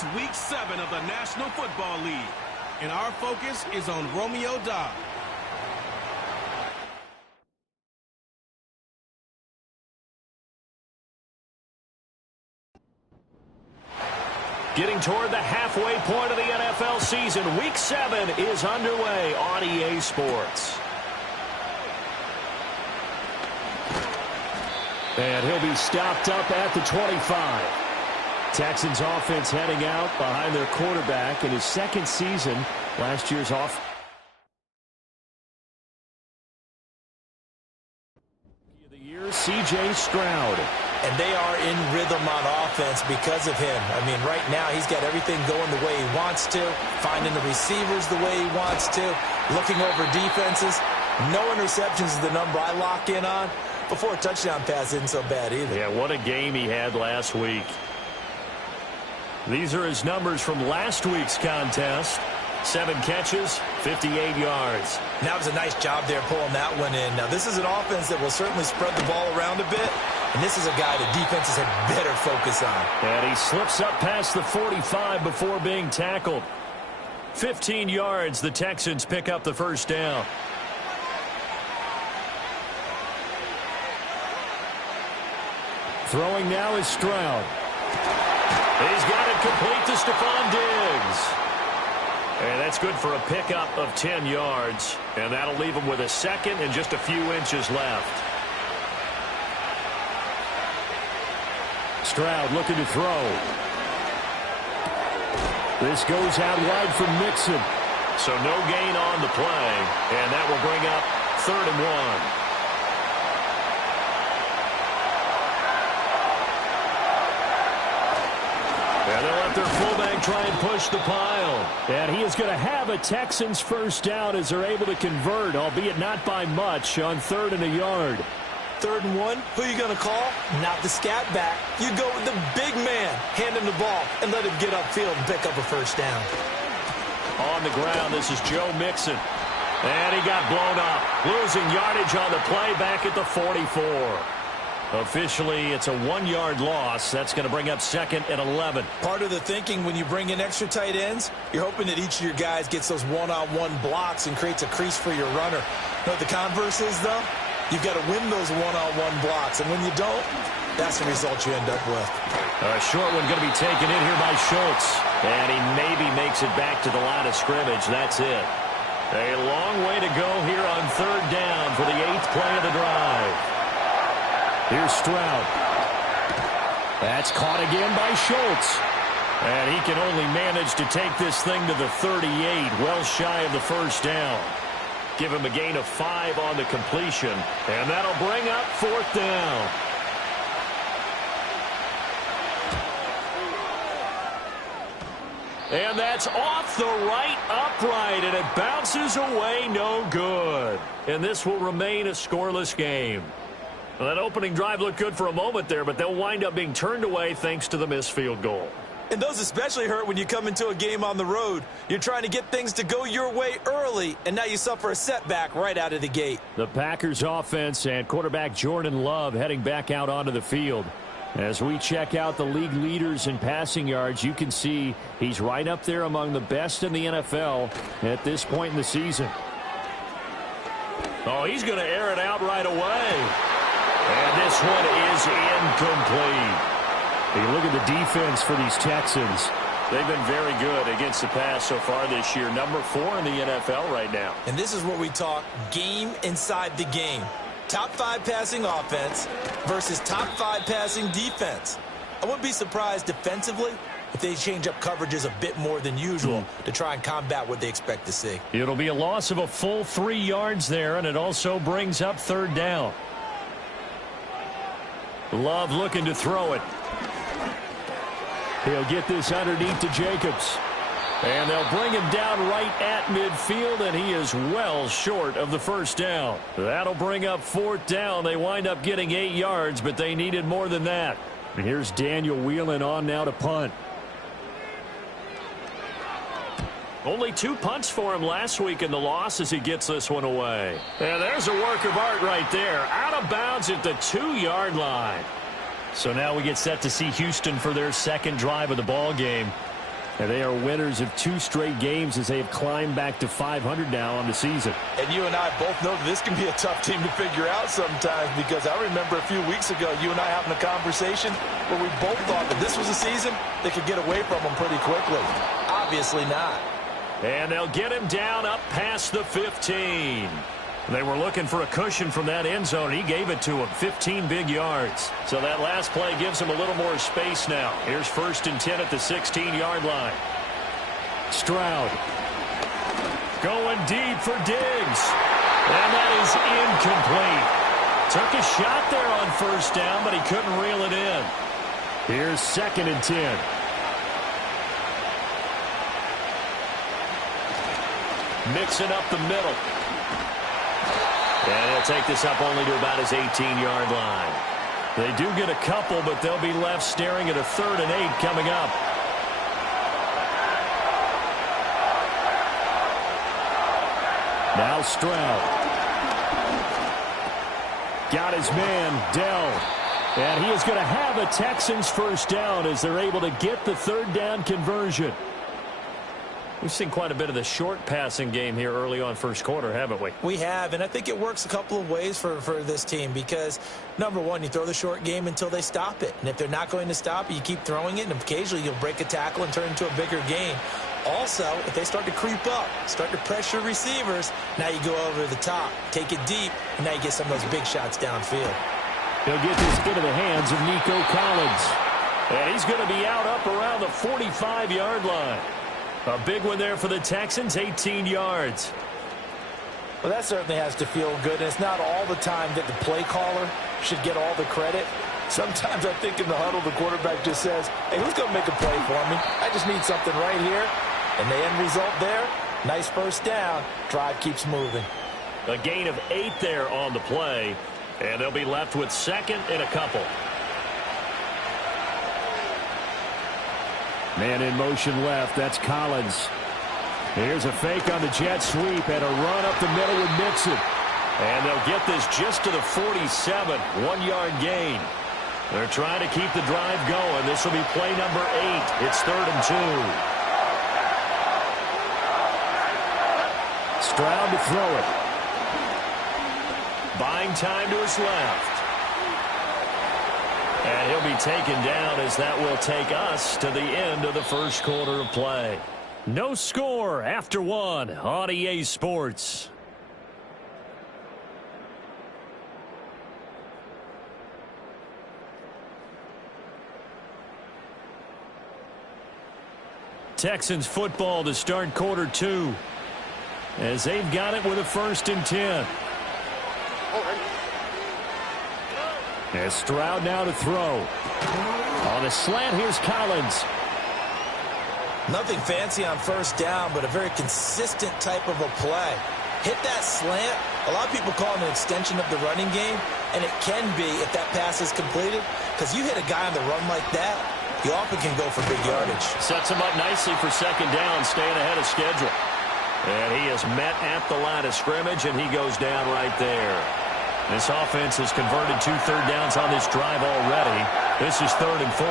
It's Week 7 of the National Football League, and our focus is on Romeo Doubs. Getting toward the halfway point of the NFL season, Week 7 is underway on EA Sports. And he'll be stopped up at the 25. Texans offense heading out behind their quarterback in his second season. Last year's off. Of the year, C.J. Stroud. And they are in rhythm on offense because of him. I mean, right now he's got everything going the way he wants to, finding the receivers the way he wants to, looking over defenses. No interceptions is the number I lock in on. Before a touchdown pass isn't so bad either. Yeah, what a game he had last week. These are his numbers from last week's contest. 7 catches, 58 yards. That was a nice job there pulling that one in. Now, this is an offense that will certainly spread the ball around a bit, and this is a guy that defenses had better focus on. And he slips up past the 45 before being tackled. 15 yards, the Texans pick up the first down. Throwing now is Stroud. He's got it complete to Stephon Diggs. And that's good for a pickup of 10 yards. And that'll leave him with a second and just a few inches left. Stroud looking to throw. This goes out wide for Mixon. So no gain on the play. And that will bring up 3rd and 1. And they'll let their fullback try and push the pile. And he is going to have a Texans first down as they're able to convert, albeit not by much, on 3rd and a yard. 3rd and 1, who are you going to call? Not the scat back. You go with the big man. Hand him the ball and let him get upfield and pick up a first down. On the ground, this is Joe Mixon. And he got blown up. Losing yardage on the play back at the 44. Officially, it's a 1-yard loss. That's going to bring up 2nd and 11. Part of the thinking when you bring in extra tight ends, you're hoping that each of your guys gets those one-on-one blocks and creates a crease for your runner. You know what the converse is, though? You've got to win those one-on-one blocks, and when you don't, that's the result you end up with. A short one going to be taken in here by Schultz. And he maybe makes it back to the line of scrimmage. That's it. A long way to go here on 3rd down for the 8th play of the drive. Here's Stroud. That's caught again by Schultz. And he can only manage to take this thing to the 38, well shy of the first down. Give him a gain of 5 on the completion. And that'll bring up 4th down. And that's off the right upright, and it bounces away no good. And this will remain a scoreless game. Well, that opening drive looked good for a moment there, but they'll wind up being turned away thanks to the missed field goal. And those especially hurt when you come into a game on the road. You're trying to get things to go your way early, and now you suffer a setback right out of the gate. The Packers offense and quarterback Jordan Love heading back out onto the field. As we check out the league leaders in passing yards, you can see he's right up there among the best in the NFL at this point in the season. Oh, he's going to air it out right away. And this one is incomplete. Hey, look at the defense for these Texans. They've been very good against the pass so far this year. Number 4 in the NFL right now. And this is what we talk game inside the game. Top 5 passing offense versus top 5 passing defense. I wouldn't be surprised defensively if they change up coverages a bit more than usual to try and combat what they expect to see. It'll be a loss of a full 3 yards there, and it also brings up 3rd down. Love looking to throw it. He'll get this underneath to Jacobs. And they'll bring him down right at midfield, and he is well short of the first down. That'll bring up 4th down. They wind up getting 8 yards, but they needed more than that. And here's Daniel Whelan on now to punt. Only 2 punts for him last week in the loss as he gets this one away. And there's a work of art right there. Out of bounds at the 2-yard line. So now we get set to see Houston for their second drive of the ball game. And they are winners of 2 straight games as they have climbed back to 500 now on the season. And you and I both know that this can be a tough team to figure out sometimes, because I remember a few weeks ago you and I having a conversation where we both thought that this was a season they could get away from them pretty quickly. Obviously not. And they'll get him down up past the 15. They were looking for a cushion from that end zone. He gave it to him, 15 big yards. So that last play gives him a little more space now. Here's 1st and 10 at the 16-yard line. Stroud going deep for Diggs. And that is incomplete. Took a shot there on 1st down, but he couldn't reel it in. Here's 2nd and 10. Mixing up the middle. And he'll take this up only to about his 18-yard line. They do get a couple, but they'll be left staring at a 3rd and 8 coming up. Now Stroud. Got his man, Dell. And he is going to have a Texans 1st down as they're able to get the 3rd down conversion. We've seen quite a bit of the short passing game here early on 1st quarter, haven't we? We have, and I think it works a couple of ways for this team because, number one, you throw the short game until they stop it. And if they're not going to stop it, you keep throwing it, and occasionally you'll break a tackle and turn it into a bigger game. Also, if they start to creep up, start to pressure receivers, now you go over the top, take it deep, and now you get some of those big shots downfield. He'll get this into the hands of Nico Collins. And he's going to be out up around the 45-yard line. A big one there for the Texans, 18 yards. Well, that certainly has to feel good, and it's not all the time that the play caller should get all the credit. Sometimes I think in the huddle, the quarterback just says, hey, who's going to make a play for me? I just need something right here. And the end result there, nice 1st down. Drive keeps moving. A gain of 8 there on the play, and they'll be left with 2nd and a couple. Man in motion left. That's Collins. Here's a fake on the jet sweep and a run up the middle with Mixon. And they'll get this just to the 47. 1-yard gain. They're trying to keep the drive going. This will be play number 8. It's 3rd and 2. Stroud to throw it. Buying time to his left. And he'll be taken down as that will take us to the end of the 1st quarter of play. No score after 1 on EA Sports. Texans football to start quarter 2 as they've got it with a 1st and 10. As Stroud now to throw. On a slant, here's Collins. Nothing fancy on 1st down, but a very consistent type of a play. Hit that slant. A lot of people call it an extension of the running game, and it can be if that pass is completed, because you hit a guy on the run like that, you often can go for big yardage. Sets him up nicely for 2nd down, staying ahead of schedule. And he is met at the line of scrimmage, and he goes down right there. This offense has converted 2 third downs on this drive already. This is 3rd and 4.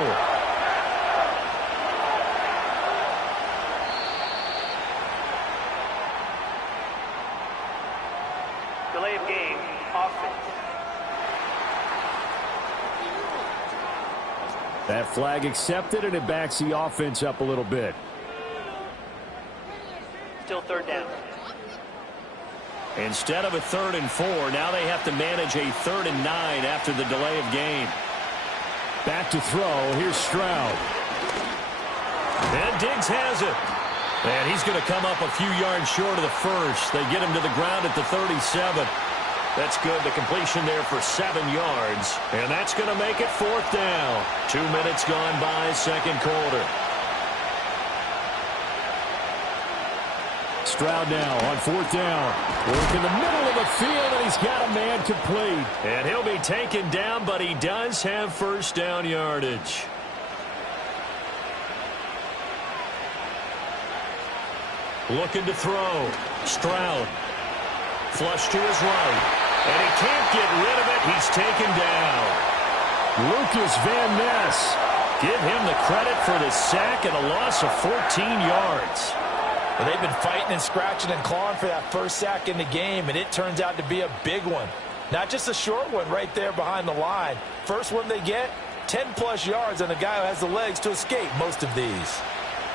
Delay of game, offense. That flag accepted, and it backs the offense up a little bit. Still 3rd down. Instead of a 3rd and 4, now they have to manage a 3rd and 9 after the delay of game. Back to throw. Here's Stroud. And Diggs has it. And he's going to come up a few yards short of the first. They get him to the ground at the 37. That's good. The completion there for 7 yards. And that's going to make it 4th down. 2 minutes gone by, 2nd quarter. Stroud now on 4th down. Work in the middle of the field, and he's got a man complete. And he'll be taken down, but he does have 1st down yardage. Looking to throw. Stroud. Flush to his right. And he can't get rid of it. He's taken down. Lucas Van Ness Give him the credit for the sack and a loss of 14 yards. Well, they've been fighting and scratching and clawing for that first sack in the game, and it turns out to be a big one. Not just a short one right there behind the line. First one they get, 10-plus yards on a guy who has the legs to escape most of these.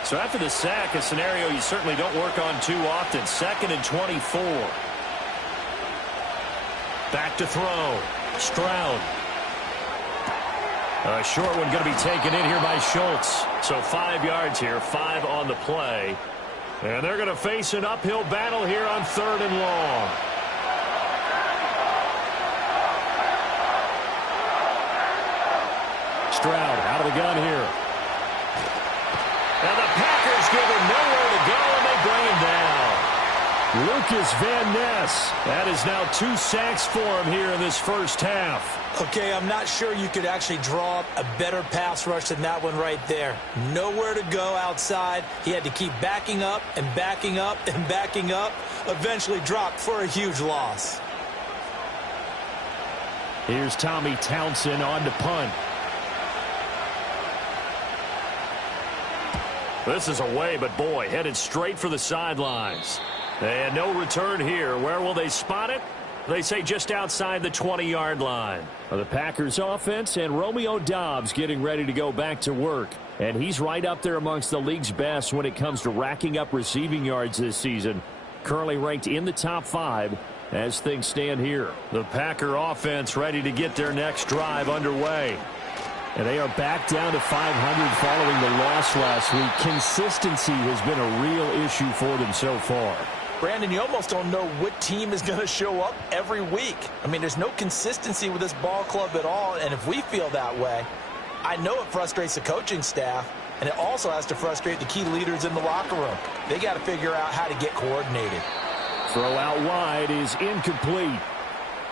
So after the sack, a scenario you certainly don't work on too often. 2nd and 24. Back to throw. Stroud. A short one going to be taken in here by Schultz. So 5 yards here, 5 on the play. And they're going to face an uphill battle here on 3rd and long. Stroud out of the gun here. And the Packers give him nowhere to go, and they bring him down. Lucas Van Ness. That is now 2 sacks for him here in this first half. Okay, I'm not sure you could actually draw up a better pass rush than that one right there. Nowhere to go outside. He had to keep backing up and backing up and backing up. Eventually dropped for a huge loss. Here's Tommy Townsend on to punt. This is away, but boy, headed straight for the sidelines. And no return here. Where will they spot it? They say just outside the 20-yard line. The Packers offense and Romeo Doubs getting ready to go back to work. And he's right up there amongst the league's best when it comes to racking up receiving yards this season. Currently ranked in the top 5 as things stand here. The Packer offense ready to get their next drive underway. And they are back down to 500 following the loss last week. Consistency has been a real issue for them so far. Brandon, you almost don't know what team is going to show up every week. I mean, there's no consistency with this ball club at all, and if we feel that way, I know it frustrates the coaching staff, and it also has to frustrate the key leaders in the locker room. They got to figure out how to get coordinated. Throw out wide is incomplete.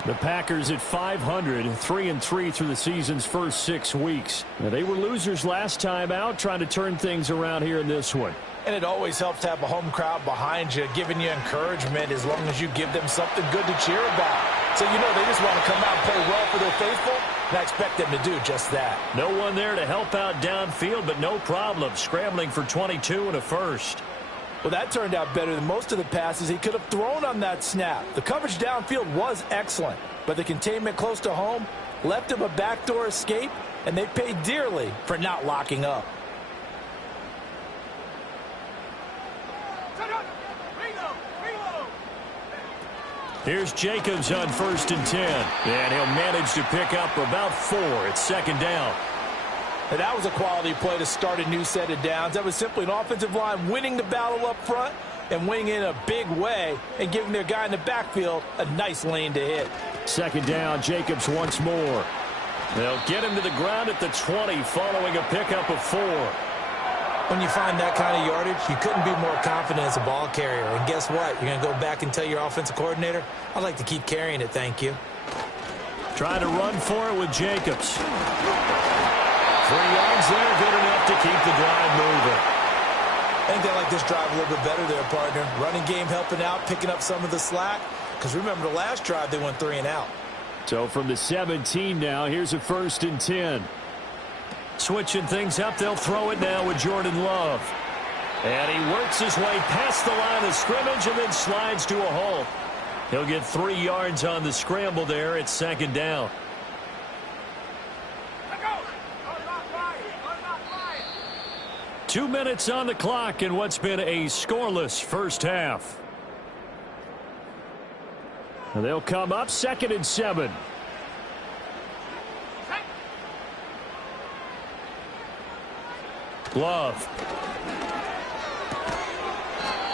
The Packers at 500, 3-3 through the season's first 6 weeks. Now, they were losers last time out, trying to turn things around here in this one. And it always helps to have a home crowd behind you, giving you encouragement as long as you give them something good to cheer about. So, you know, they just want to come out and play well for their faithful, and I expect them to do just that. No one there to help out downfield, but no problem. Scrambling for 22 and a first. Well, that turned out better than most of the passes he could have thrown on that snap. The coverage downfield was excellent, but the containment close to home left him a backdoor escape, and they paid dearly for not locking up. Here's Jacobs on 1st and 10. And he'll manage to pick up about 4 at 2nd down. And that was a quality play to start a new set of downs. That was simply an offensive line winning the battle up front and winning in a big way and giving their guy in the backfield a nice lane to hit. 2nd down, Jacobs once more. They'll get him to the ground at the 20 following a pickup of 4. When you find that kind of yardage, you couldn't be more confident as a ball carrier. And guess what? You're going to go back and tell your offensive coordinator, I'd like to keep carrying it, thank you. Trying to run for it with Jacobs. 3 yards there, good enough to keep the drive moving. I think they like this drive a little bit better there, partner. Running game helping out, picking up some of the slack. Because remember, the last drive, they went 3 and out. So from the 17 now, here's a 1st and 10. Switching things up, they'll throw it now with Jordan Love. And he works his way past the line of scrimmage and then slides to a halt. He'll get 3 yards on the scramble there at 2nd down. Two minutes on the clock in what's been a scoreless first half. And they'll come up 2nd and 7. Love.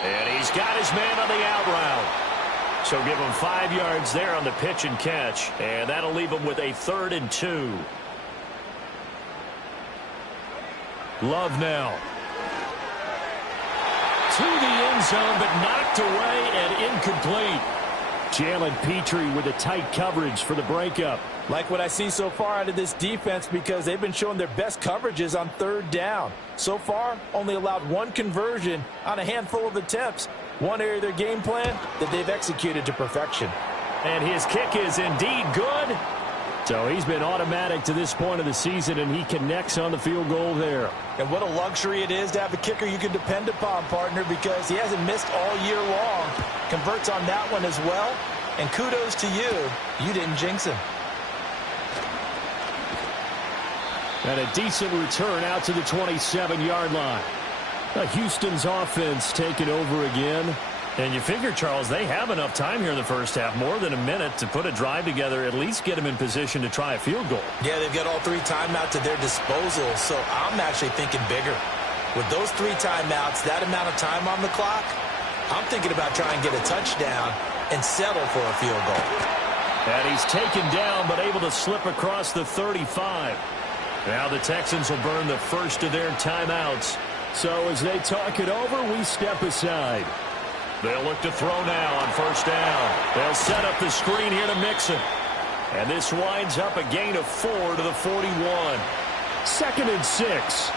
And he's got his man on the out route. So give him 5 yards there on the pitch and catch. And that'll leave him with a 3rd and 2. Love now. To the end zone, but knocked away and incomplete. Jalen Petrie with a tight coverage for the breakup. Like what I see so far out of this defense because they've been showing their best coverages on 3rd down. So far, only allowed 1 conversion on a handful of attempts. One area of their game plan that they've executed to perfection. And his kick is indeed good. So he's been automatic to this point of the season, and he connects on the field goal there. And what a luxury it is to have a kicker you can depend upon, partner, because he hasn't missed all year long. Converts on that one as well. And kudos to you. You didn't jinx him. And a decent return out to the 27-yard line. Houston's offense taking over again. And you figure, Charles, they have enough time here in the first half, more than a minute, to put a drive together, at least get them in position to try a field goal. Yeah, they've got all 3 timeouts at their disposal, so I'm actually thinking bigger. With those 3 timeouts, that amount of time on the clock, I'm thinking about trying to get a touchdown and settle for a field goal. And he's taken down, but able to slip across the 35. Now the Texans will burn the first of their timeouts. So as they talk it over, we step aside. They'll look to throw now on first down. They'll set up the screen here to Mixon. And this winds up a gain of 4 to the 41. 2nd and 6.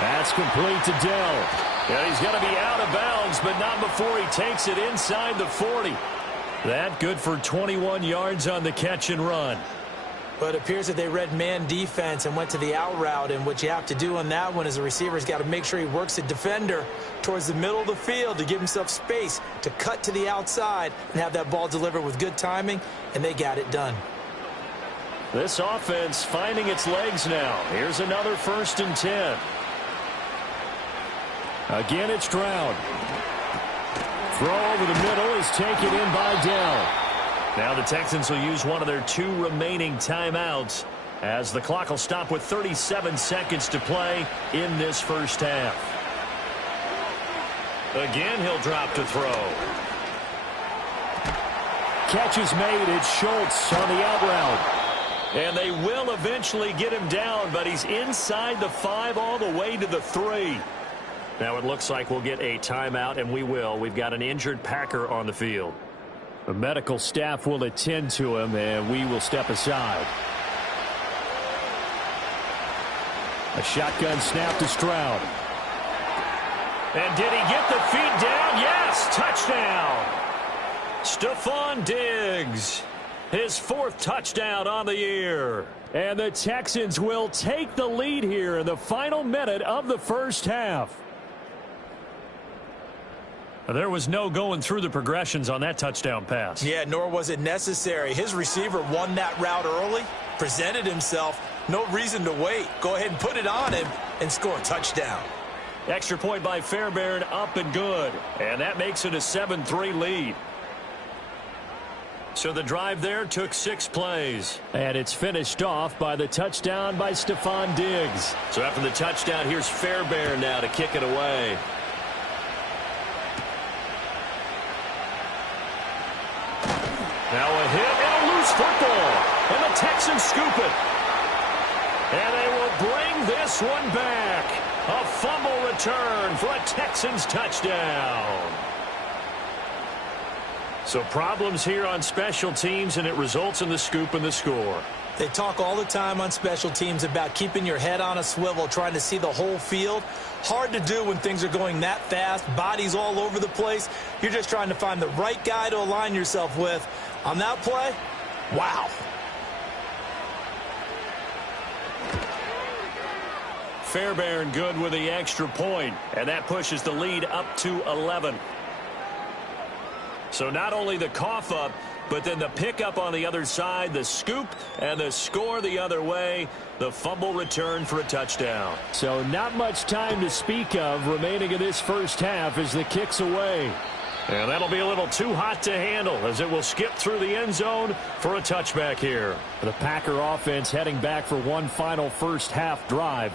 That's complete to Dell. Yeah, he's going to be out of bounds, but not before he takes it inside the 40. That good for 21 yards on the catch and run. But it appears that they read man defense and went to the out route, and what you have to do on that one is the receiver's got to make sure he works the defender towards the middle of the field to give himself space to cut to the outside and have that ball delivered with good timing, and they got it done. This offense finding its legs now. Here's another 1st and 10. Again, it's Stroud. Throw over the middle is taken in by Dell. Now the Texans will use one of their 2 remaining timeouts as the clock will stop with 37 seconds to play in this first half. Again, he'll drop to throw. Catch is made. It's Schultz on the out route. And they will eventually get him down, but he's inside the 5 all the way to the 3. Now it looks like we'll get a timeout, and we will. We've got an injured Packer on the field. The medical staff will attend to him, and we will step aside. A shotgun snap to Stroud. And did he get the feet down? Yes, touchdown. Stephon Diggs, his 4th touchdown on the year. And the Texans will take the lead here in the final minute of the first half. There was no going through the progressions on that touchdown pass. Yeah, nor was it necessary. His receiver won that route early, presented himself, no reason to wait. Go ahead and put it on him and score a touchdown. Extra point by Fairbairn, up and good. And that makes it a 7-3 lead. So the drive there took 6 plays. And it's finished off by the touchdown by Stephon Diggs. So after the touchdown, here's Fairbairn now to kick it away. Now a hit and a loose football. And the Texans scoop it. And they will bring this one back. A fumble return for a Texans touchdown. So problems here on special teams, and it results in the scoop and the score. They talk all the time on special teams about keeping your head on a swivel, trying to see the whole field. Hard to do when things are going that fast, bodies all over the place. You're just trying to find the right guy to align yourself with. On that play, wow. Fairbairn good with the extra point, and that pushes the lead up to 11. So not only the cough up, but then the pickup on the other side, the scoop, and the score the other way, the fumble return for a touchdown. So not much time to speak of remaining in this first half as the kick's away. And that'll be a little too hot to handle as it will skip through the end zone for a touchback here. The Packer offense heading back for one final first half drive.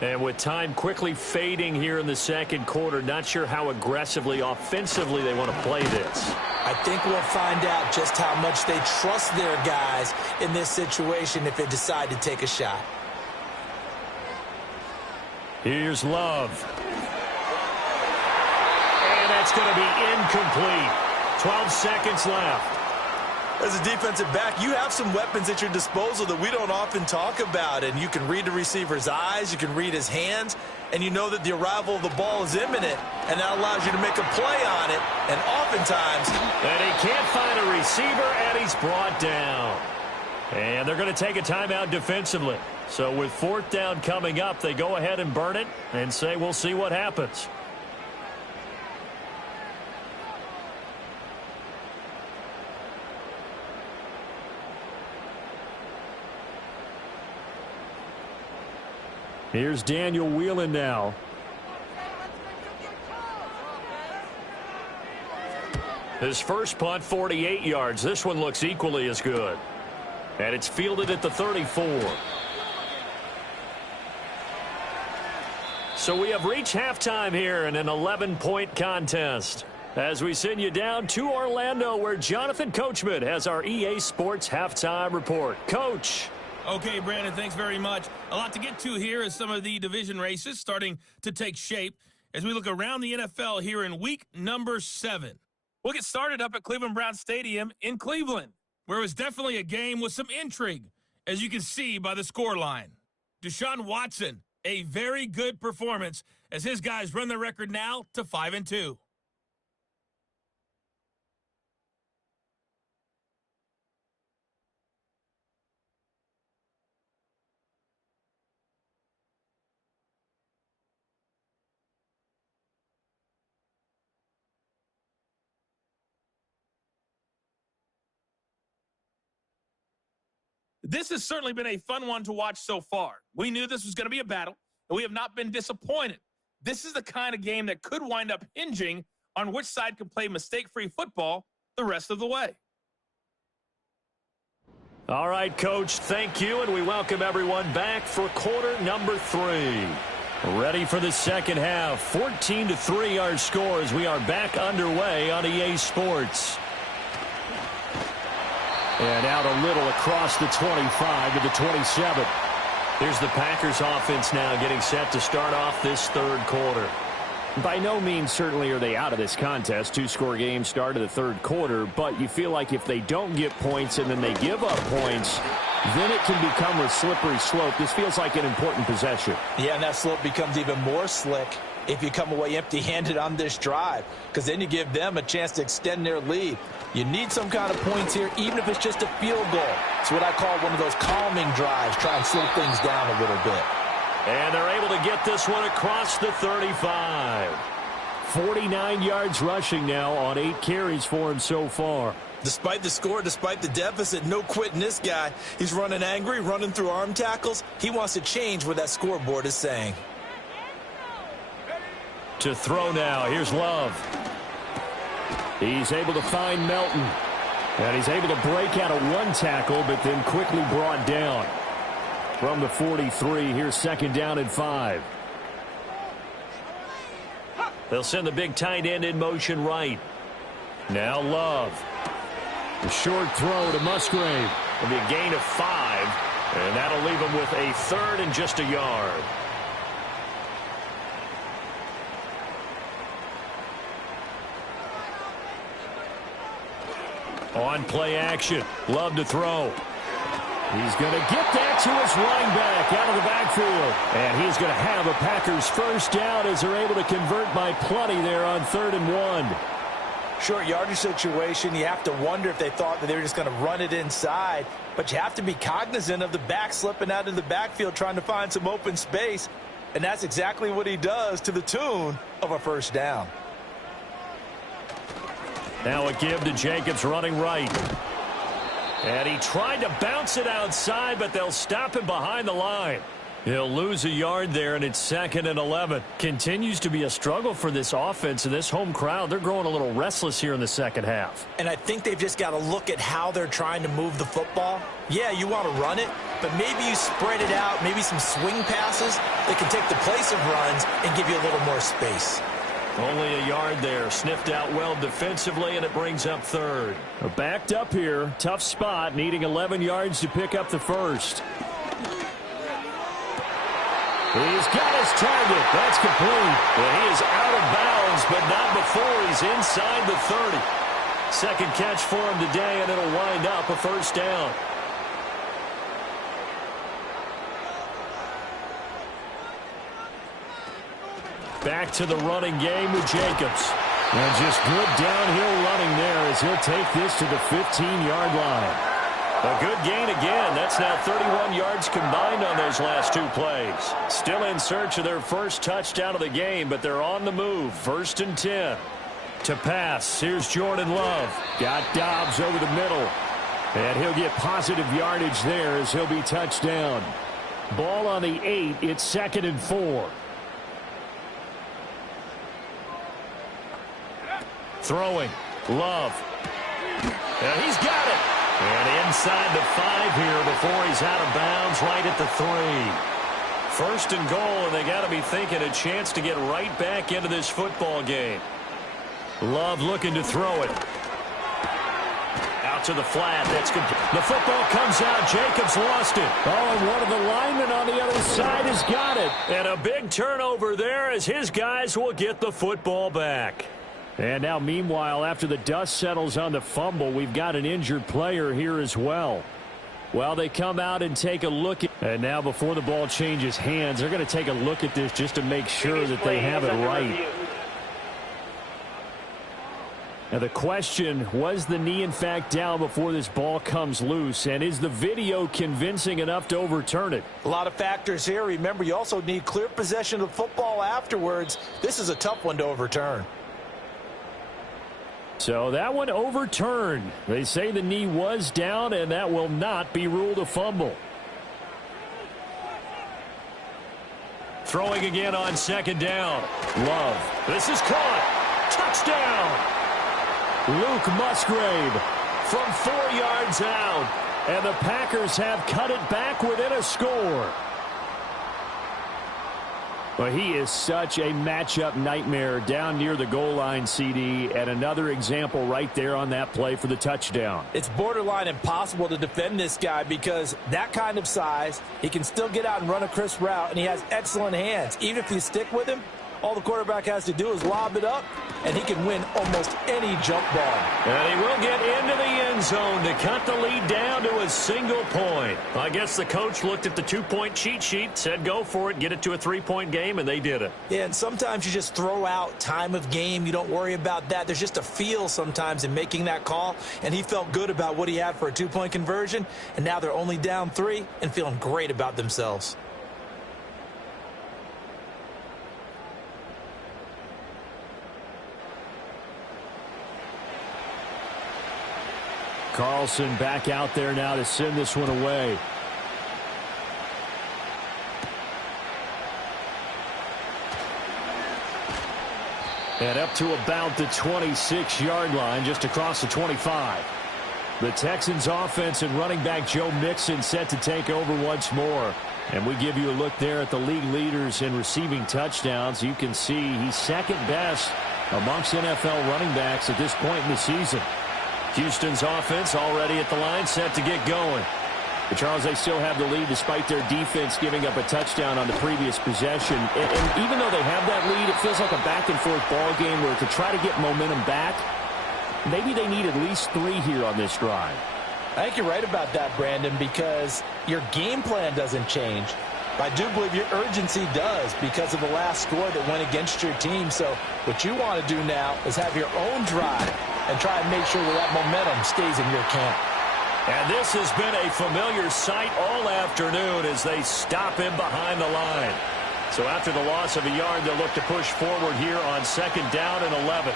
And with time quickly fading here in the second quarter, not sure how aggressively, offensively they want to play this. I think we'll find out just how much they trust their guys in this situation if they decide to take a shot. Here's Love. And that's going to be incomplete. 12 seconds left. As a defensive back, you have some weapons at your disposal that we don't often talk about, and you can read the receiver's eyes, you can read his hands, and you know that the arrival of the ball is imminent, and that allows you to make a play on it, and oftentimes... And he can't find a receiver, and he's brought down. And they're going to take a timeout defensively. So with fourth down coming up, they go ahead and burn it and say we'll see what happens. Here's Daniel Whelan now. His first punt, 48 yards. This one looks equally as good. And it's fielded at the 34. So we have reached halftime here in an 11-point contest. As we send you down to Orlando, where Jonathan Coachman has our EA Sports halftime report. Coach. Okay, Brandon, thanks very much. A lot to get to here as some of the division races starting to take shape as we look around the NFL here in week number 7. We'll get started up at Cleveland Browns Stadium in Cleveland, where it was definitely a game with some intrigue, as you can see by the scoreline. Deshaun Watson, a very good performance as his guys run the record now to 5-2. This has certainly been a fun one to watch so far. We knew this was going to be a battle, and we have not been disappointed. This is the kind of game that could wind up hinging on which side can play mistake-free football the rest of the way. All right, Coach, thank you, and we welcome everyone back for quarter number 3. Ready for the second half. 14-3 our score as we are back underway on EA Sports. And out a little across the 25 to the 27. Here's the Packers offense now getting set to start off this third quarter. By no means certainly are they out of this contest. 2-score game start of the third quarter, but you feel like if they don't get points and then they give up points, then it can become a slippery slope. This feels like an important possession. Yeah, and that slope becomes even more slick if you come away empty-handed on this drive, because then you give them a chance to extend their lead. You need some kind of points here, even if it's just a field goal. It's what I call one of those calming drives, try and slow things down a little bit. And they're able to get this one across the 35. 49 yards rushing now on 8 carries for him so far. Despite the score, despite the deficit, no quitting this guy. He's running angry, running through arm tackles. He wants to change what that scoreboard is saying. To throw now. Here's Love. He's able to find Melton. And he's able to break out of one tackle, but then quickly brought down. From the 43, here's second down and 5. They'll send the big tight end in motion right. Now Love. The short throw to Musgrave. It'll be a gain of 5, and that'll leave him with a third and just a yard. On play action. Love to throw. He's going to get that to his running back out of the backfield. And he's going to have a Packers first down as they're able to convert by plenty there on 3rd and 1. Short yardage situation. You have to wonder if they thought that they were just going to run it inside. But you have to be cognizant of the back slipping out of the backfield trying to find some open space. And that's exactly what he does to the tune of a first down. Now a give to Jacobs running right. And he tried to bounce it outside, but they'll stop him behind the line. He'll lose a yard there, and it's 2nd and 11. Continues to be a struggle for this offense and this home crowd. They're growing a little restless here in the second half. And I think they've just got to look at how they're trying to move the football. Yeah, you want to run it, but maybe you spread it out, maybe some swing passes that can take the place of runs and give you a little more space. Only a yard there. Sniffed out well defensively, and it brings up 3rd. Backed up here. Tough spot. Needing 11 yards to pick up the first. He's got his target. That's complete. And he is out of bounds, but not before he's inside the 30. Second catch for him today, and it'll wind up a first down. Back to the running game with Jacobs. And just good downhill running there as he'll take this to the 15-yard line. A good gain again. That's now 31 yards combined on those last two plays. Still in search of their first touchdown of the game, but they're on the move. 1st and 10. To pass, here's Jordan Love. Got Dobbs over the middle. And he'll get positive yardage there as he'll be touched down. Ball on the 8. It's 2nd and 4. Throwing. Love. And he's got it. And inside the 5 here before he's out of bounds right at the 3. 1st and goal, and they got to be thinking a chance to get right back into this football game. Love looking to throw it. Out to the flat. That's good. The football comes out. Jacobs lost it. Oh, and one of the linemen on the other side has got it. And a big turnover there as his guys will get the football back. And now, meanwhile, after the dust settles on the fumble, we've got an injured player here as well. Well, they come out and take a look at, and now before the ball changes hands, they're going to take a look at this just to make sure that they have it right. Now the question, was the knee in fact down before this ball comes loose? And is the video convincing enough to overturn it? A lot of factors here. Remember, you also need clear possession of the football afterwards. This is a tough one to overturn. So that one overturned. They say the knee was down, and that will not be ruled a fumble. Throwing again on 2nd down. Love. This is caught. Touchdown. Luke Musgrave from 4 yards out. And the Packers have cut it back within a score. Well, he is such a matchup nightmare down near the goal line, CD, and another example right there on that play for the touchdown. It's borderline impossible to defend this guy because that kind of size, he can still get out and run a crisp route, and he has excellent hands. Even if you stick with him, all the quarterback has to do is lob it up, and he can win almost any jump ball. And he will get into the end zone to cut the lead down to a single point. I guess the coach looked at the 2-point cheat sheet, said go for it, get it to a 3-point game, and they did it. Yeah, and sometimes you just throw out time of game. You don't worry about that. There's just a feel sometimes in making that call, and he felt good about what he had for a 2-point conversion, and now they're only down 3 and feeling great about themselves. Carlson back out there now to send this one away. And up to about the 26-yard line, just across the 25. The Texans offense and running back Joe Mixon set to take over once more. And we give you a look there at the league leaders in receiving touchdowns. You can see he's second best amongst NFL running backs at this point in the season. Houston's offense already at the line, set to get going. But Charles, they still have the lead despite their defense giving up a touchdown on the previous possession. And even though they have that lead, it feels like a back-and-forth ball game where to try to get momentum back, maybe they need at least 3 here on this drive. I think you're right about that, Brandon, because your game plan doesn't change. I do believe your urgency does because of the last score that went against your team. So what you want to do now is have your own drive and try and make sure that momentum stays in your camp. And this has been a familiar sight all afternoon as they stop him behind the line. So after the loss of a yard, they'll look to push forward here on 2nd down and 11.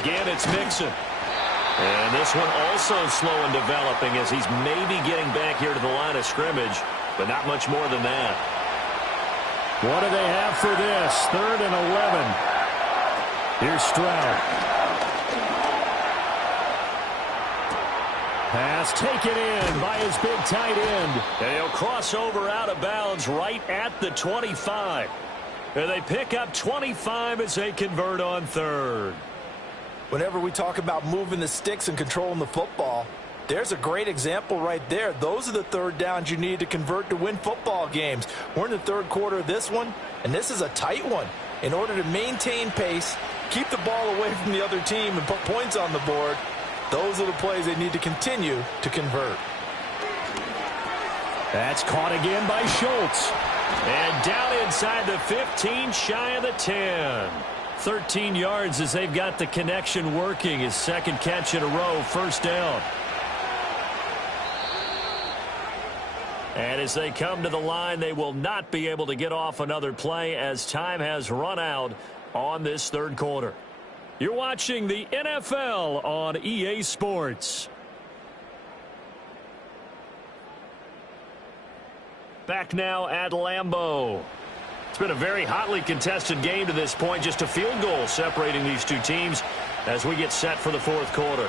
Again, it's Mixon. And this one also slow in developing as he's maybe getting back here to the line of scrimmage, but not much more than that. What do they have for this? 3rd and 11. Here's Stroud. Pass taken in by his big tight end. And he'll cross over out of bounds right at the 25. And they pick up 25 as they convert on 3rd. Whenever we talk about moving the sticks and controlling the football, there's a great example right there. Those are the 3rd downs you need to convert to win football games. We're in the 3rd quarter of this one, and this is a tight one. In order to maintain pace, keep the ball away from the other team and put points on the board, those are the plays they need to continue to convert. That's caught again by Schultz. And down inside the 15, shy of the 10. 13 yards as they've got the connection working. His second catch in a row, first down. And as they come to the line, they will not be able to get off another play as time has run out on this third quarter. You're watching the NFL on EA Sports. Back now at Lambeau. It's been a very hotly contested game to this point. Just a field goal separating these two teams as we get set for the fourth quarter.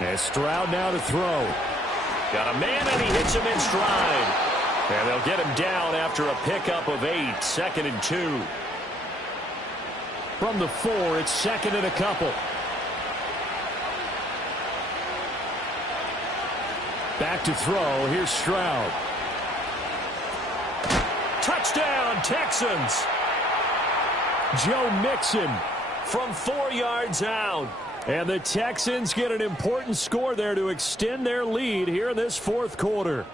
As Stroud now to throw. Got a man, and he hits him in stride. And they'll get him down after a pickup of 8. 2nd and 2. From the 4, it's 2nd and a couple. Back to throw. Here's Stroud. Touchdown, Texans. Joe Mixon from 4 yards out. And the Texans get an important score there to extend their lead here in this fourth quarter.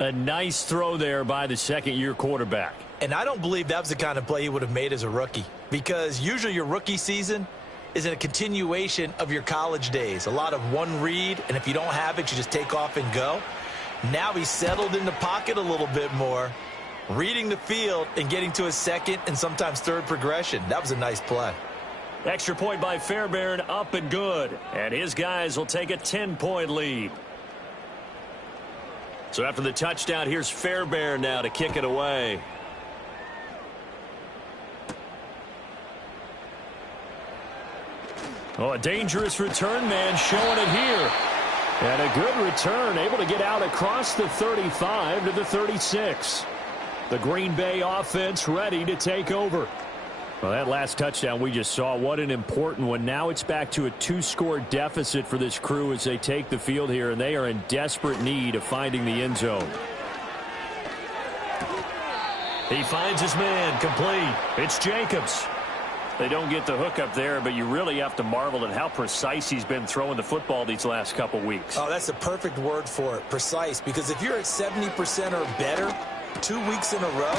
A nice throw there by the second-year quarterback. And I don't believe that was the kind of play he would have made as a rookie, because usually your rookie season is a continuation of your college days. A lot of one read, and if you don't have it, you just take off and go. Now he's settled in the pocket a little bit more, reading the field and getting to his second and sometimes third progression. That was a nice play. Extra point by Fairbairn, up and good. And his guys will take a 10-point lead. So after the touchdown, here's Fairbairn now to kick it away. Oh, a dangerous return man showing it here. And a good return, able to get out across the 35 to the 36. The Green Bay offense ready to take over. Well, that last touchdown we just saw, what an important one. Now it's back to a 2-score deficit for this crew as they take the field here, and they are in desperate need of finding the end zone. He finds his man, complete. It's Jacobs. They don't get the hook up there, but you really have to marvel at how precise he's been throwing the football these last couple weeks. Oh, that's the perfect word for it, precise, because if you're at 70% or better 2 weeks in a row,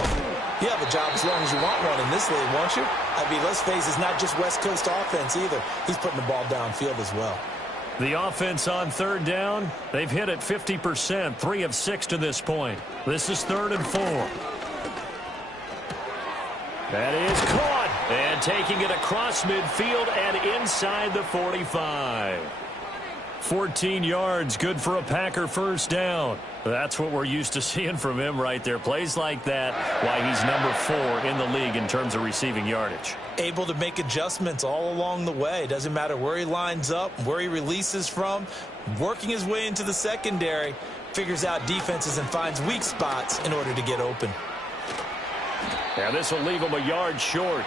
you have a job as long as you want one in this league, won't you? I mean, let's face it, it's not just West Coast offense either. He's putting the ball downfield as well. The offense on third down, they've hit it 50%, 3 of 6 to this point. This is 3rd and 4. That is caught, and taking it across midfield and inside the 45. 14 yards, good for a Packer first down. That's what we're used to seeing from him right there. Plays like that, why he's number 4 in the league in terms of receiving yardage. Able to make adjustments all along the way. Doesn't matter where he lines up, where he releases from. Working his way into the secondary, figures out defenses and finds weak spots in order to get open. Now this will leave him a yard short.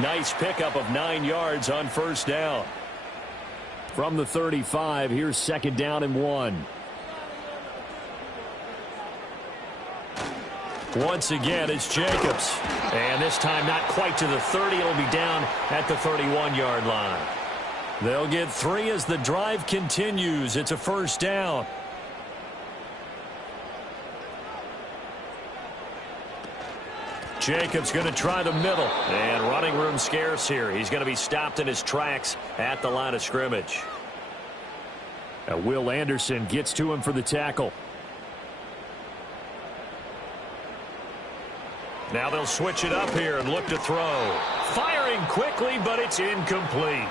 Nice pickup of 9 yards on first down. From the 35, here's 2nd down and 1. Once again, it's Jacobs. And this time not quite to the 30. It'll be down at the 31-yard line. They'll get 3 as the drive continues. It's a first down. Jacobs going to try the middle. And running room scarce here. He's going to be stopped in his tracks at the line of scrimmage. Now Will Anderson gets to him for the tackle. Now they'll switch it up here and look to throw. Firing quickly, but it's incomplete.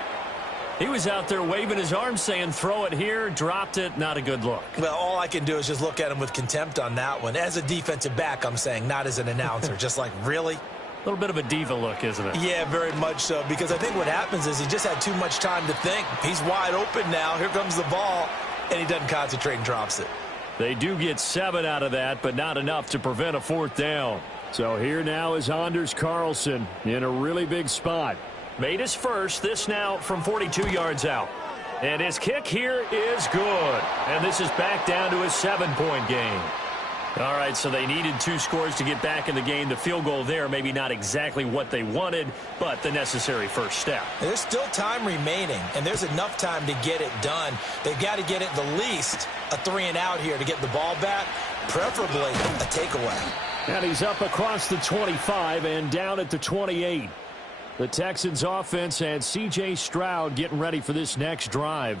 He was out there waving his arms saying throw it here, dropped it, not a good look. Well, all I can do is just look at him with contempt on that one. As a defensive back, I'm saying, not as an announcer. Just like, really? A little bit of a diva look, isn't it? Yeah, very much so, because I think what happens is he just had too much time to think. He's wide open now. Here comes the ball, and he doesn't concentrate and drops it. They do get 7 out of that, but not enough to prevent a 4th down. So here now is Anders Carlson in a really big spot. Made his first, this now from 42 yards out. And his kick here is good. And this is back down to a 7-point game. All right, so they needed 2 scores to get back in the game. The field goal there, maybe not exactly what they wanted, but the necessary first step. There's still time remaining, and there's enough time to get it done. They've got to get it the least a 3-and-out here to get the ball back, preferably a takeaway. And he's up across the 25 and down at the 28. The Texans offense and C.J. Stroud getting ready for this next drive.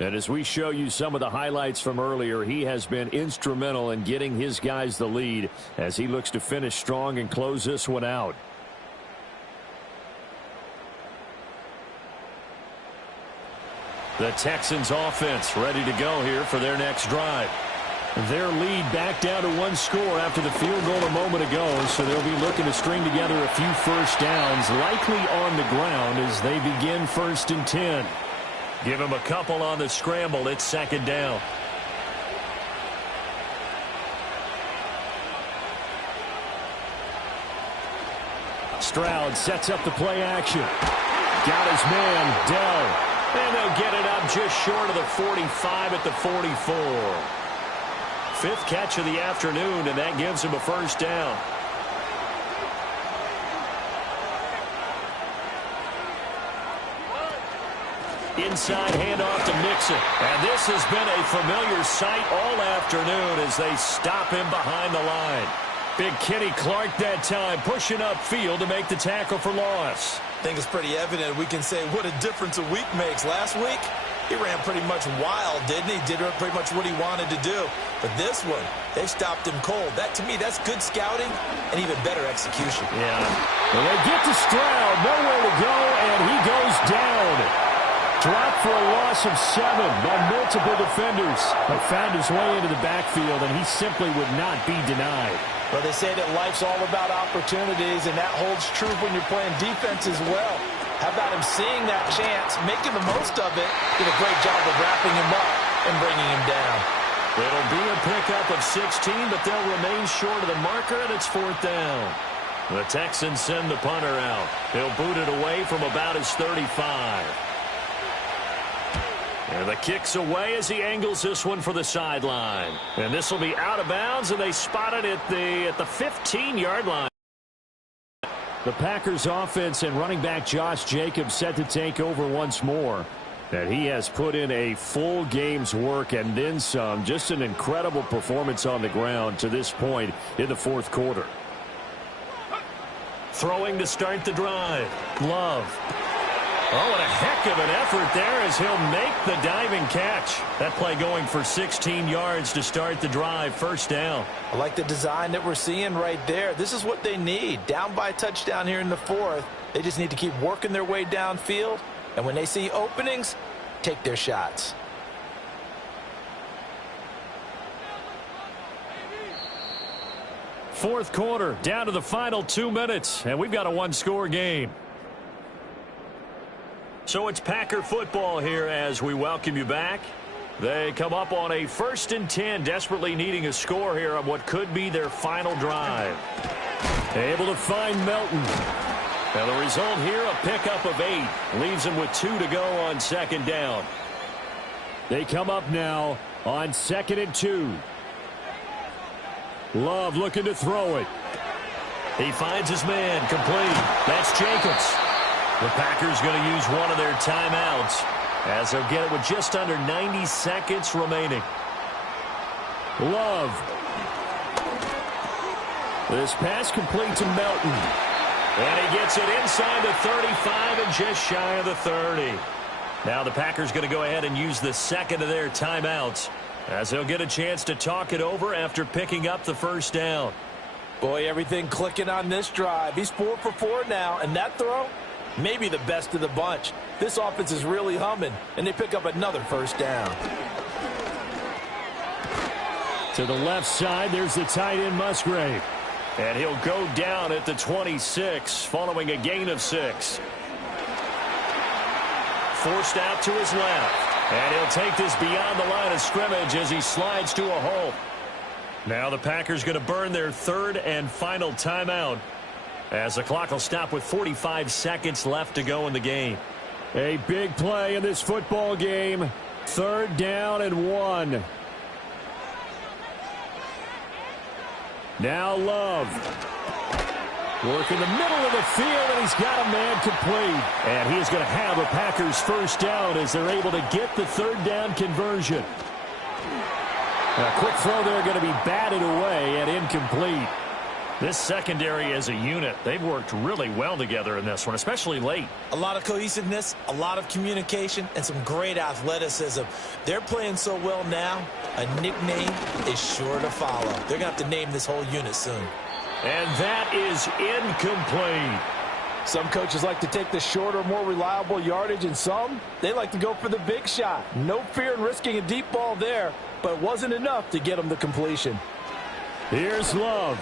And as we show you some of the highlights from earlier, he has been instrumental in getting his guys the lead as he looks to finish strong and close this one out. The Texans offense ready to go here for their next drive. Their lead back down to 1 score after the field goal a moment ago, so they'll be looking to string together a few first downs, likely on the ground as they begin 1st and 10. Give him a couple on the scramble. It's 2nd down. Stroud sets up the play action. Got his man, Dell. And they'll get it up just short of the 45 at the 44. 5th catch of the afternoon, and that gives him a first down. Inside handoff to Mixon. And this has been a familiar sight all afternoon as they stop him behind the line. Big Kenny Clark that time pushing upfield to make the tackle for loss. I think it's pretty evident we can say what a difference a week makes. Last week, he ran pretty much wild, didn't he? Did pretty much what he wanted to do. But this one, they stopped him cold. That, to me, that's good scouting and even better execution. Yeah. Well, they get to Stroud. Nowhere to go, and he goes down. Dropped for a loss of 7 by multiple defenders. But found his way into the backfield, and he simply would not be denied. Well, they say that life's all about opportunities, and that holds true when you're playing defense as well. How about him seeing that chance, making the most of it, did a great job of wrapping him up and bringing him down. It'll be a pickup of 16, but they'll remain short of the marker, and it's 4th down. The Texans send the punter out. He'll boot it away from about his 35. And the kick's away as he angles this one for the sideline. And this will be out of bounds, and they spot it at the 15-yard line. The Packers offense and running back Josh Jacobs set to take over once more. And he has put in a full game's work and then some. Just an incredible performance on the ground to this point in the 4th quarter. Throwing to start the drive. Love. Oh, and a heck of an effort there as he'll make the diving catch. That play going for 16 yards to start the drive. 1st down. I like the design that we're seeing right there. This is what they need. Down by a touchdown here in the 4th. They just need to keep working their way downfield. And when they see openings, take their shots. Fourth quarter, down to the final 2 minutes, and we've got a 1-score game. So it's Packer football here as we welcome you back. They come up on a 1st and 10, desperately needing a score here on what could be their final drive. Able to find Melton. Now the result here, a pickup of 8. Leaves them with 2 to go on 2nd down. They come up now on 2nd and 2. Love looking to throw it. He finds his man, complete. That's Jacobs. The Packers going to use one of their timeouts as they'll get it with just under 90 seconds remaining. Love. This pass complete to Melton. And he gets it inside the 35 and just shy of the 30. Now the Packers going to go ahead and use the 2nd of their timeouts as they'll get a chance to talk it over after picking up the 1st down. Boy, everything clicking on this drive. He's 4 for 4 now, and that throw, maybe the best of the bunch. This offense is really humming, and they pick up another 1st down. To the left side, there's the tight end Musgrave. And he'll go down at the 26 following a gain of 6. Forced out to his left. And he'll take this beyond the line of scrimmage as he slides to a halt. Now the Packers going to burn their 3rd and final timeout as the clock will stop with 45 seconds left to go in the game. A big play in this football game. 3rd down and 1. Now Love. Work in the middle of the field, and he's got a man complete. And he is going to have a Packers first down as they're able to get the third down conversion. A quick throw there going to be batted away and incomplete. This secondary as a unit, they've worked really well together in this one, especially late. A lot of cohesiveness, a lot of communication, and some great athleticism. They're playing so well now, a nickname is sure to follow. They're going to have to name this whole unit soon. And that is incomplete. Some coaches like to take the shorter, more reliable yardage, and some, they like to go for the big shot. No fear in risking a deep ball there, but it wasn't enough to get him the completion. Here's Love.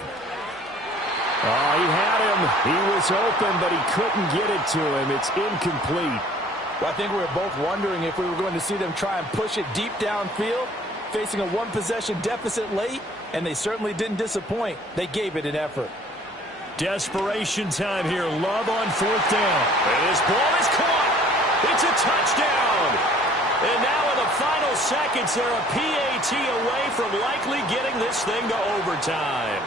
Oh, he had him. He was open, but he couldn't get it to him. It's incomplete. Well, I think we were both wondering if we were going to see them try and push it deep downfield, facing a one-possession deficit late, and they certainly didn't disappoint. They gave it an effort. Desperation time here. Love on fourth down. And his ball is caught. It's a touchdown. And now in the final seconds, they're a PAT away from likely getting this thing to overtime.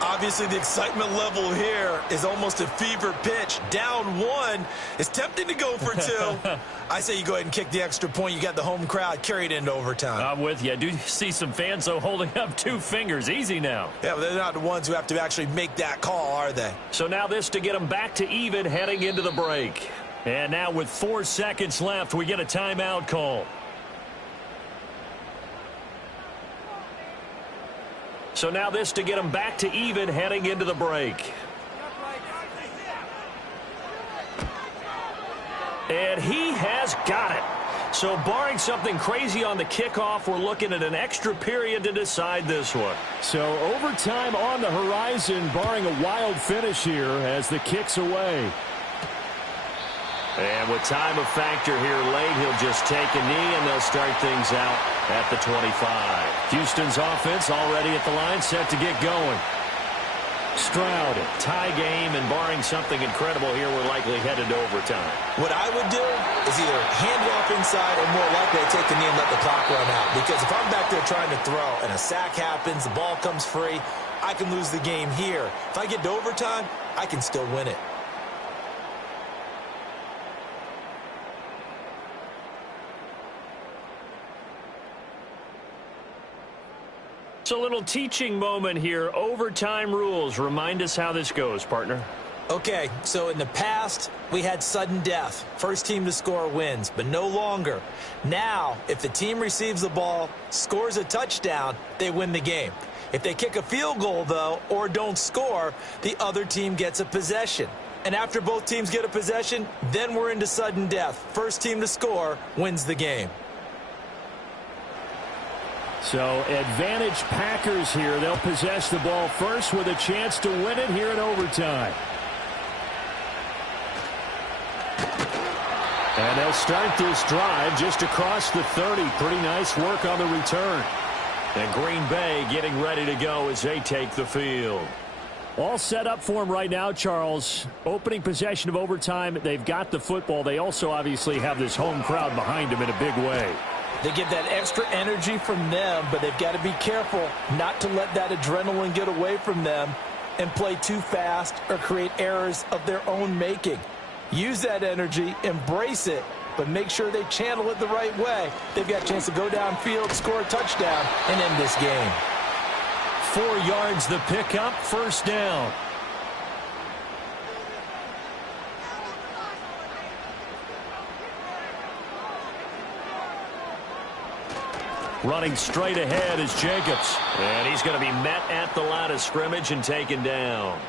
Obviously, the excitement level here is almost a fever pitch. Down one. It's tempting to go for two. I say you go ahead and kick the extra point. You got the home crowd carried into overtime. I'm with you. I do see some fans, though, holding up two fingers. Easy now. Yeah, but they're not the ones who have to actually make that call, are they? So now this to get them back to even heading into the break. And now with 4 seconds left, we get a timeout call. So now this to get them back to even heading into the break. And he has got it. So barring something crazy on the kickoff, we're looking at an extra period to decide this one. So overtime on the horizon, barring a wild finish here as the kick's away. And with time of factor here late, he'll just take a knee, and they'll start things out at the 25. Houston's offense already at the line, set to get going. Stroud, tie game, and barring something incredible here, we're likely headed to overtime. What I would do is either hand it off inside or more likely take the knee and let the clock run out. Because if I'm back there trying to throw and a sack happens, the ball comes free, I can lose the game here. If I get to overtime, I can still win it. It's a little teaching moment here. Overtime rules. Remind us how this goes, partner. Okay, so in the past, we had sudden death. First team to score wins, but no longer. Now, if the team receives the ball, scores a touchdown, they win the game. If they kick a field goal, though, or don't score, the other team gets a possession. And after both teams get a possession, then we're into sudden death. First team to score wins the game. So advantage Packers here. They'll possess the ball first with a chance to win it here in overtime. And they'll start this drive just across the 30. Pretty nice work on the return. And Green Bay getting ready to go as they take the field. All set up for them right now, Charles. Opening possession of overtime. They've got the football. They also obviously have this home crowd behind them in a big way. They get that extra energy from them, but they've got to be careful not to let that adrenaline get away from them and play too fast or create errors of their own making. Use that energy, embrace it, but make sure they channel it the right way. They've got a chance to go downfield, score a touchdown, and end this game. 4 yards the pickup, first down. Running straight ahead is Jacobs. And he's going to be met at the line of scrimmage and taken down.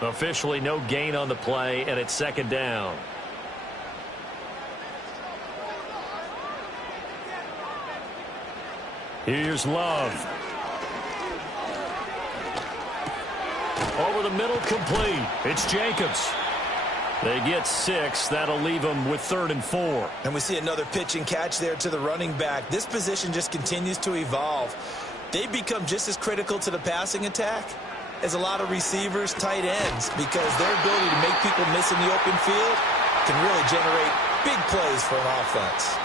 Officially no gain on the play, and it's second down. Here's Love. Over the middle, complete. It's Jacobs. They get 6. That'll leave them with 3rd and 4. And we see another pitch and catch there to the running back. This position just continues to evolve. They become just as critical to the passing attack as a lot of receivers, tight ends, because their ability to make people miss in the open field can really generate big plays for an offense.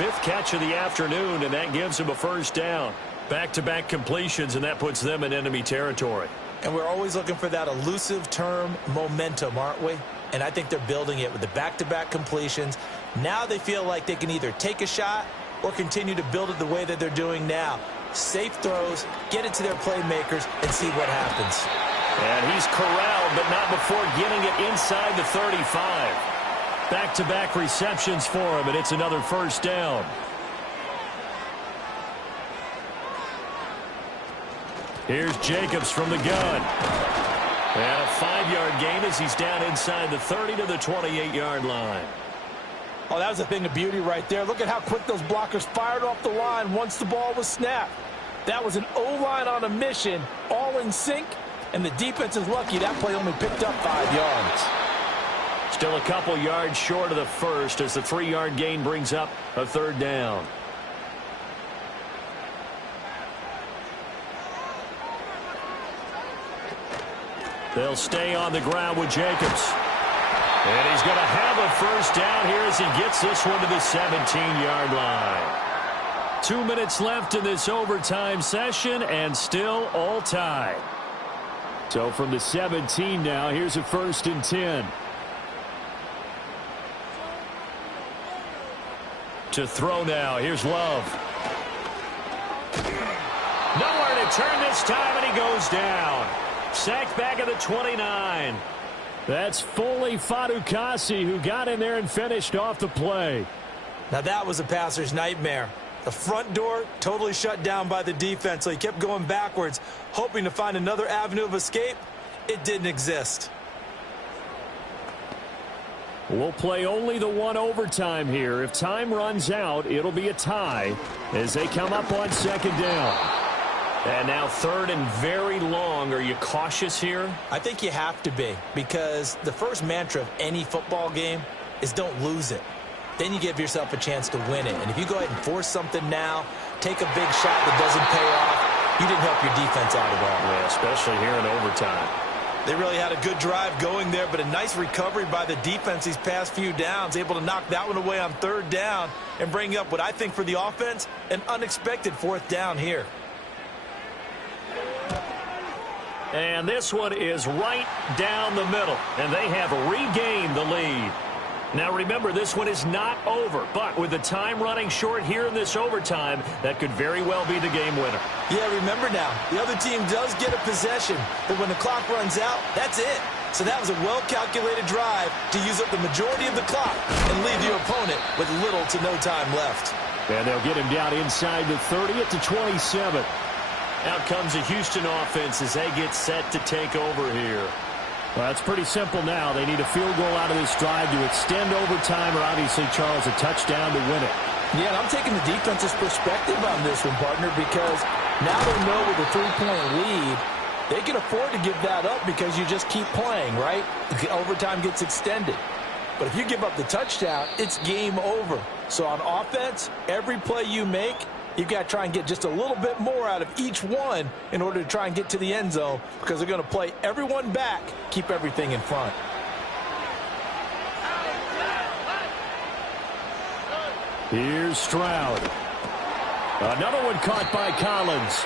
5th catch of the afternoon, and that gives him a first down. Back-to-back completions, and that puts them in enemy territory. And we're always looking for that elusive term, momentum, aren't we? And I think they're building it with the back-to-back completions. Now they feel like they can either take a shot or continue to build it the way that they're doing now. Safe throws, get it to their playmakers, and see what happens. And he's corralled, but not before getting it inside the 35. Back-to-back receptions for him, and it's another first down. Here's Jacobs from the gun. And a 5-yard gain as he's down inside the 30 to the 28-yard line. Oh, that was a thing of beauty right there. Look at how quick those blockers fired off the line once the ball was snapped. That was an O-line on a mission, all in sync, and the defense is lucky that play only picked up 5 yards. Still a couple yards short of the first as the 3-yard gain brings up a third down. They'll stay on the ground with Jacobs. And he's going to have a first down here as he gets this one to the 17-yard line. 2 minutes left in this overtime session and still all tied. So from the 17 now, here's a 1st and 10. To throw now, here's Love. Nowhere to turn this time, and he goes down. Sacked back at the 29. That's Foley Fadukasi who got in there and finished off the play. Now that was a passer's nightmare. The front door totally shut down by the defense, so he kept going backwards, hoping to find another avenue of escape. It didn't exist. We'll play only the one overtime here. If time runs out, it'll be a tie as they come up on 2nd down. And now 3rd and very long. Are you cautious here? I think you have to be, because the first mantra of any football game is don't lose it. Then you give yourself a chance to win it. And if you go ahead and force something now, take a big shot that doesn't pay off, you didn't help your defense out at all. Yeah, especially here in overtime. They really had a good drive going there, but a nice recovery by the defense these past few downs, able to knock that one away on 3rd down and bring up what I think for the offense, an unexpected 4th down here. And this one is right down the middle, and they have regained the lead. Now remember, this one is not over, but with the time running short here in this overtime, that could very well be the game winner. Yeah, remember now, the other team does get a possession, but when the clock runs out, that's it. So that was a well-calculated drive to use up the majority of the clock and leave your opponent with little to no time left. And they'll get him down inside the 30 at the 27. Out comes the Houston offense as they get set to take over here. Well, it's pretty simple now. They need a field goal out of this drive to extend overtime, or obviously, Charles, a touchdown to win it. Yeah, and I'm taking the defense's perspective on this one, partner, because now they know with a 3-point lead, they can afford to give that up because you just keep playing, right? The overtime gets extended. But if you give up the touchdown, it's game over. So on offense, every play you make, you've got to try and get just a little bit more out of each one in order to try and get to the end zone, because they're going to play everyone back, keep everything in front. Here's Stroud. Another one caught by Collins.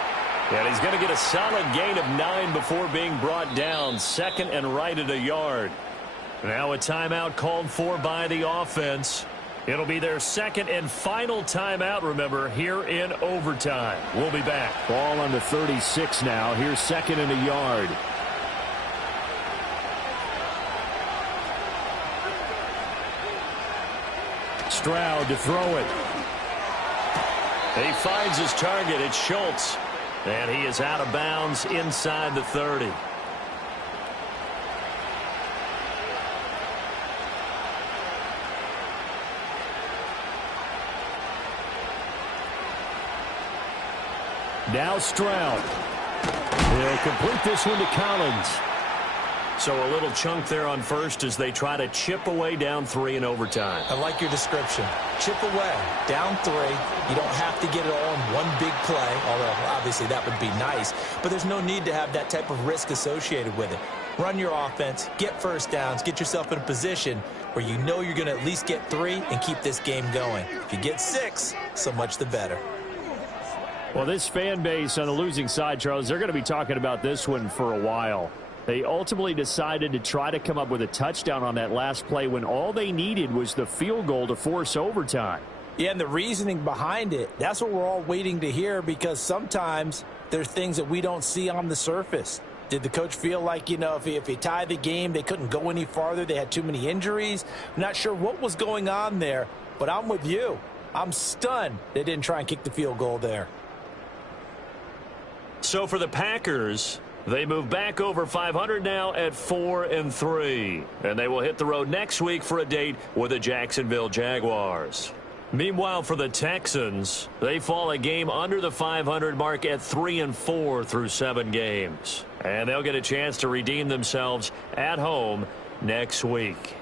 And he's going to get a solid gain of 9 before being brought down. 2nd and right at a yard. Now a timeout called for by the offense. It'll be their 2nd and final timeout, remember, here in overtime. We'll be back. Ball on the 36 now. Here's 2nd and a yard. Stroud to throw it. He finds his target. It's Schultz. And he is out of bounds inside the 30. Now Stroud. He'll complete this one to Collins. So a little chunk there on first as they try to chip away down 3 in overtime. I like your description. Chip away, down 3. You don't have to get it all in one big play, although obviously that would be nice. But there's no need to have that type of risk associated with it. Run your offense, get first downs, get yourself in a position where you know you're going to at least get 3 and keep this game going. If you get 6, so much the better. Well, this fan base on the losing side, Charles, they're going to be talking about this one for a while. They ultimately decided to try to come up with a touchdown on that last play when all they needed was the field goal to force overtime. Yeah, and the reasoning behind it, that's what we're all waiting to hear, because sometimes there's things that we don't see on the surface. Did the coach feel like, if he tied the game, they couldn't go any farther, they had too many injuries? I'm not sure what was going on there, but I'm with you. I'm stunned they didn't try and kick the field goal there. So for the Packers, they move back over 500 now at 4-3. And they will hit the road next week for a date with the Jacksonville Jaguars. Meanwhile, for the Texans, they fall a game under the 500 mark at 3-4 through 7 games. And they'll get a chance to redeem themselves at home next week.